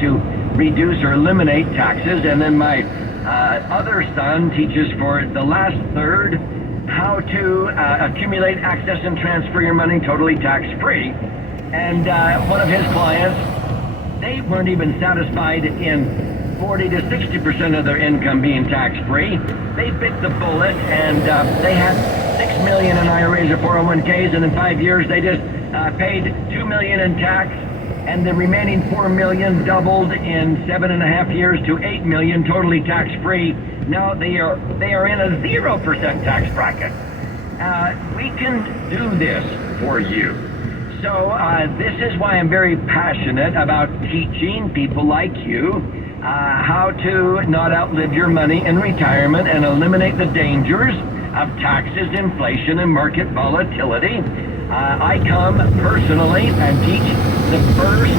to reduce or eliminate taxes. And then my other son teaches for the last third how to accumulate, access, and transfer your money totally tax-free. And one of his clients, they weren't even satisfied in 40 to 60% of their income being tax-free. They bit the bullet, and they had $6 million in IRAs or 401ks, and in 5 years they just paid $2 million in tax, and the remaining $4 million doubled in 7.5 years to $8 million, totally tax-free. Now they are in a 0% tax bracket. We can do this for you. So this is why I'm very passionate about teaching people like you how to not outlive your money in retirement and eliminate the dangers of taxes, inflation, and market volatility. I come personally and teach the first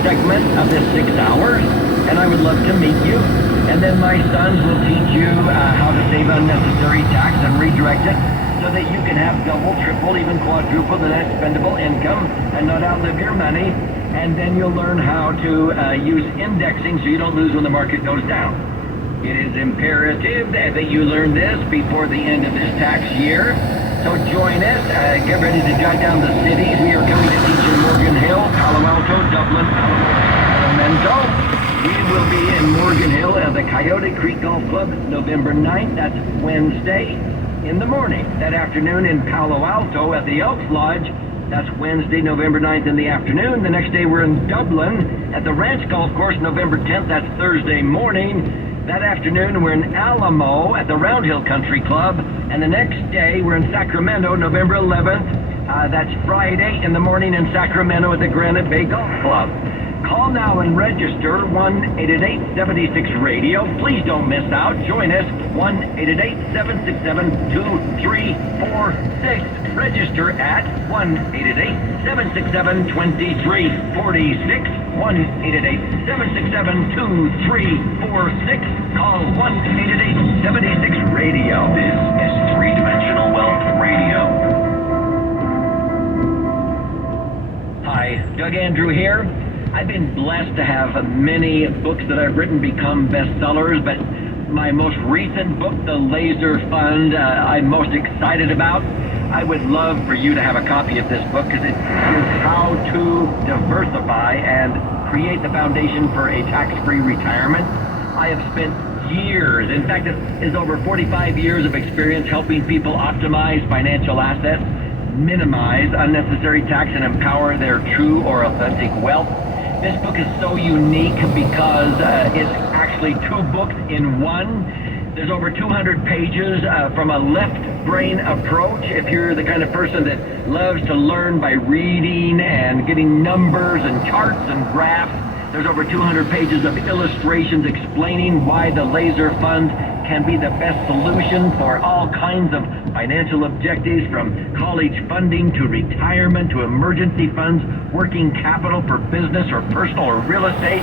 segment of this 6 hours, and I would love to meet you. And then my sons will teach you how to save unnecessary tax and redirect it so that you can have double, triple, even quadruple the net spendable income and not outlive your money. And then you'll learn how to use indexing so you don't lose when the market goes down. It is imperative that you learn this before the end of this tax year. So join us. Get ready to jot down the cities. We are coming to teach in Morgan Hill, Palo Alto, Dublin, Sacramento. We will be in Morgan Hill at the Coyote Creek Golf Club November 9th. That's Wednesday in the morning. That afternoon in Palo Alto at the Elks Lodge. That's Wednesday, November 9th in the afternoon. The next day we're in Dublin at the Ranch Golf Course, November 10th. That's Thursday morning. That afternoon we're in Alamo at the Round Hill Country Club. And the next day we're in Sacramento, November 11th. That's Friday in the morning in Sacramento at the Granite Bay Golf Club. Call now and register 1-888-76-RADIO. Please don't miss out. Join us 1-888-767-2346. Register at 1-888-767-2346. 1-888-767-2346. Call 1-888-76-RADIO. This is Three-Dimensional Wealth Radio. Hi, Doug Andrew here. I've been blessed to have many books that I've written become bestsellers, but my most recent book, The Laser Fund, I'm most excited about. I would love for you to have a copy of this book because it is how to diversify and create the foundation for a tax-free retirement. I have spent years, in fact, it is over 45 years of experience helping people optimize financial assets, minimize unnecessary tax, and empower their true or authentic wealth. This book is so unique because it's actually 2 books in one. There's over 200 pages from a left brain approach. If you're the kind of person that loves to learn by reading and getting numbers and charts and graphs, there's over 200 pages of illustrations explaining why the Laser Fund can be the best solution for all kinds of financial objectives, from college funding to retirement to emergency funds, working capital for business or personal or real estate.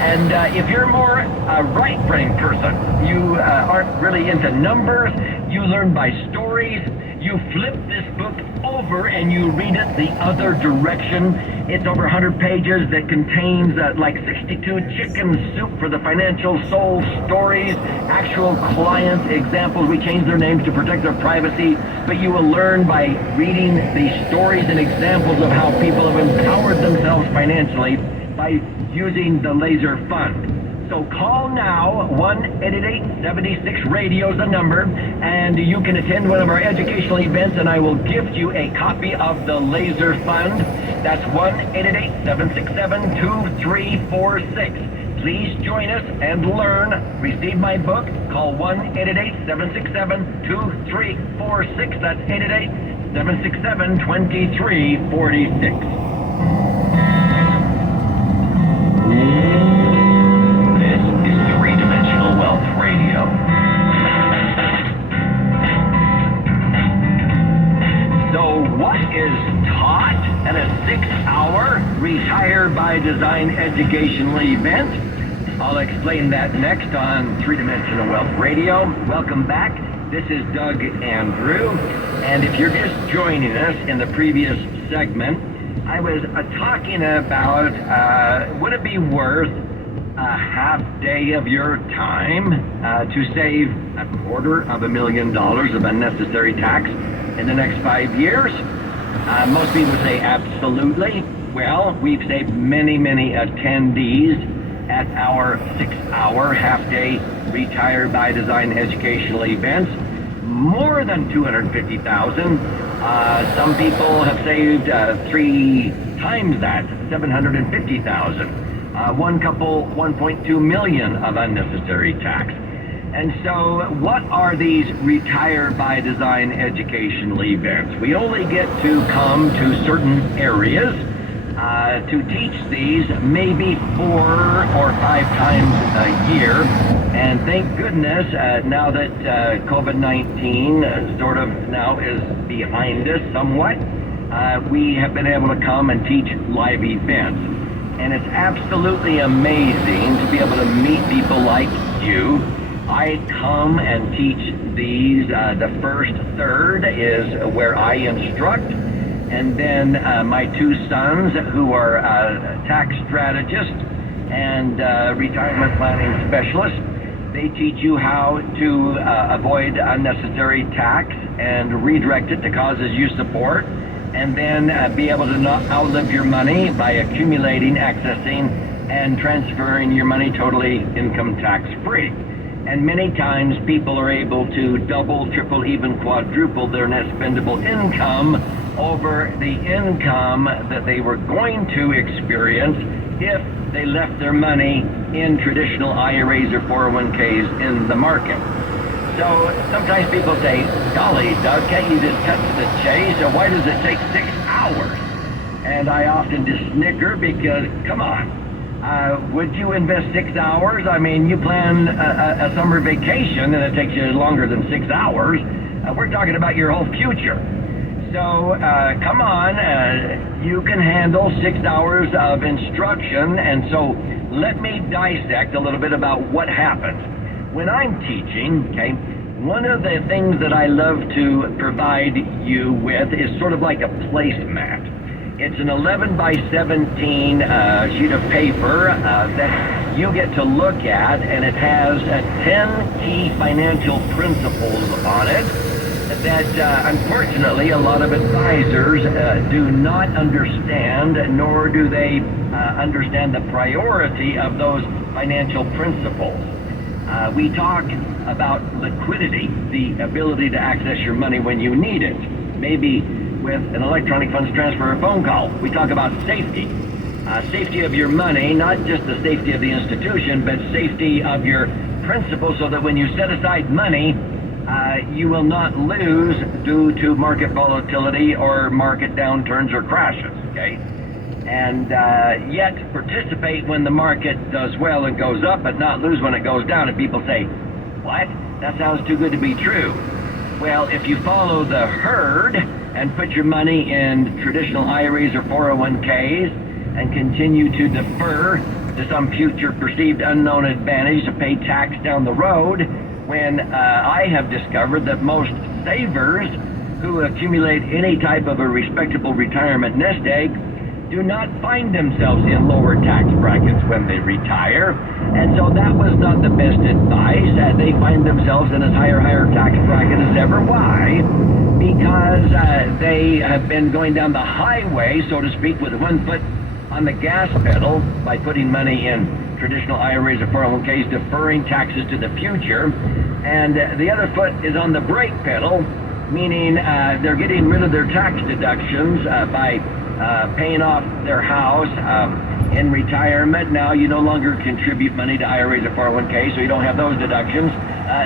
And if you're more a right-brain person, you aren't really into numbers, you learn by stories, you flip this book over and you read it the other direction. It's over 100 pages that contains like 62 chicken soup for the financial soul stories, actual client examples. We changed their names to protect their privacy, but you will learn by reading the stories and examples of how people have empowered themselves financially by using the Laser Fund. So call now, 1-888-76-RADIO is the number, and you can attend one of our educational events, and I will gift you a copy of the Laser Fund. That's 1-888-767-2346. Please join us and learn. Receive my book. Call 1-888-767-2346. That's 888-767-2346. At a 6-hour Retire by Design educational event. I'll explain that next on Three-Dimensional Wealth Radio. Welcome back. This is Doug Andrew. And if you're just joining us in the previous segment, I was talking about would it be worth a half day of your time to save $250,000 of unnecessary tax in the next 5 years? Most people say absolutely. Well, we've saved many, many attendees at our 6-hour half-day Retire by Design educational events. More than $250,000. Some people have saved 3 times that, $750,000. One couple, $1.2 million of unnecessary tax. And so what are these Retire by Design educational events? We only get to come to certain areas to teach these maybe 4 or 5 times a year. And thank goodness, now that COVID-19 sort of now is behind us somewhat, we have been able to come and teach live events. And it's absolutely amazing to be able to meet people like you. I come and teach these. The first third is where I instruct. And then my 2 sons, who are tax strategists and retirement planning specialists, they teach you how to avoid unnecessary tax and redirect it to causes you support, and then be able to not outlive your money by accumulating, accessing, and transferring your money totally income tax free. And many times people are able to double, triple, even quadruple their net spendable income over the income that they were going to experience if they left their money in traditional IRAs or 401ks in the market. So sometimes people say, golly, Doug, can't you just cut to the chase? Or why does it take 6 hours? And I often just snicker because, come on, would you invest 6 hours? I mean, you plan a summer vacation and it takes you longer than 6 hours. We're talking about your whole future. So, come on, you can handle 6 hours of instruction, and so let me dissect a little bit about what happens. When I'm teaching, okay, one of the things that I love to provide you with is sort of like a placemat. It's an 11 by 17 sheet of paper that you get to look at, and it has 10 key financial principles on it that unfortunately a lot of advisors do not understand, nor do they understand the priority of those financial principles. We talk about liquidity, the ability to access your money when you need it, maybe with an electronic funds transfer or phone call. We talk about safety. Safety of your money, not just the safety of the institution, but safety of your principal, so that when you set aside money, you will not lose due to market volatility or market downturns or crashes, okay? And yet participate when the market does well and goes up, but not lose when it goes down. And people say, what? That sounds too good to be true. Well, if you follow the herd and put your money in traditional IRAs or 401ks and continue to defer to some future perceived unknown advantage to pay tax down the road, when I have discovered that most savers who accumulate any type of a respectable retirement nest egg do not find themselves in lower tax brackets when they retire. And so that was not the best advice. They find themselves in as higher tax bracket as ever. Why? Because they have been going down the highway, so to speak, with one foot on the gas pedal by putting money in traditional IRAs or 401ks, deferring taxes to the future, and the other foot is on the brake pedal, meaning they're getting rid of their tax deductions by paying off their house in retirement. Now you no longer contribute money to IRAs or 401ks, so you don't have those deductions.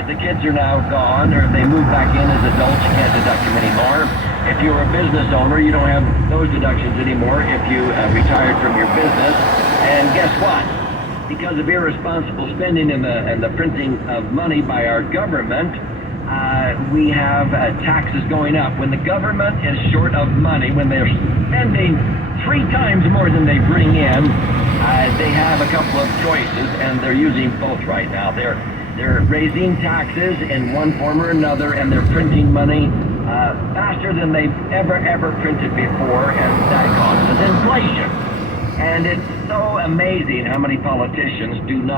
The kids are now gone, or if they move back in as adults, you can't deduct them anymore. If you're a business owner, you don't have those deductions anymore if you retired from your business. And guess what? Because of irresponsible spending and the printing of money by our government, we have taxes going up. When the government is short of money, when they're spending 3 times more than they bring in, they have a couple of choices, and they're using both right now. They're raising taxes in one form or another, and they're printing money faster than they've ever printed before, and that causes inflation. And it's so amazing how many politicians do not